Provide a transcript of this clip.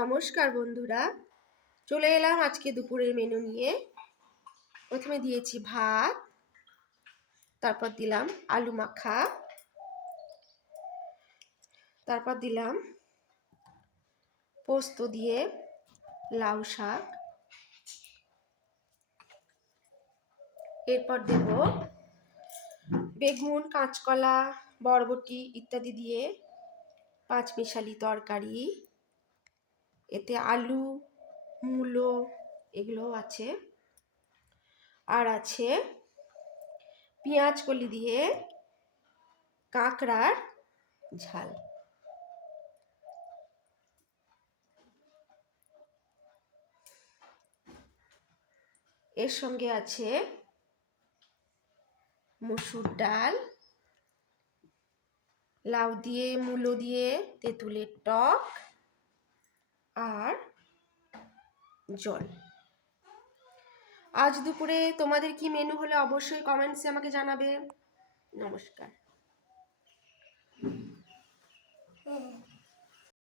নমস্কার বন্ধুরা, চলে এলাম আজকে দুপুরের মেনু নিয়ে। প্রথমে দিয়েছি ভাত, তারপর দিলাম আলু মাখা, তারপর দিলাম পোস্ত দিয়ে লাউ শাক, এরপর দেব বেগুন, কাঁচকলা, বরবটি ইত্যাদি দিয়ে পাঁচমিশালি তরকারি। এতে আলু, মূলো এগুলোও আছে, আর আছে পেঁয়াজ কলি দিয়ে কাঁকড়ার ঝাল। এর সঙ্গে আছে মসুর ডাল, লাউ দিয়ে মূলো দিয়ে তেঁতুলের টক আর জল। আজ দুপুরে তোমাদের কি মেনু হলে অবশ্যই কমেন্টসে আমাকে জানাবে। নমস্কার।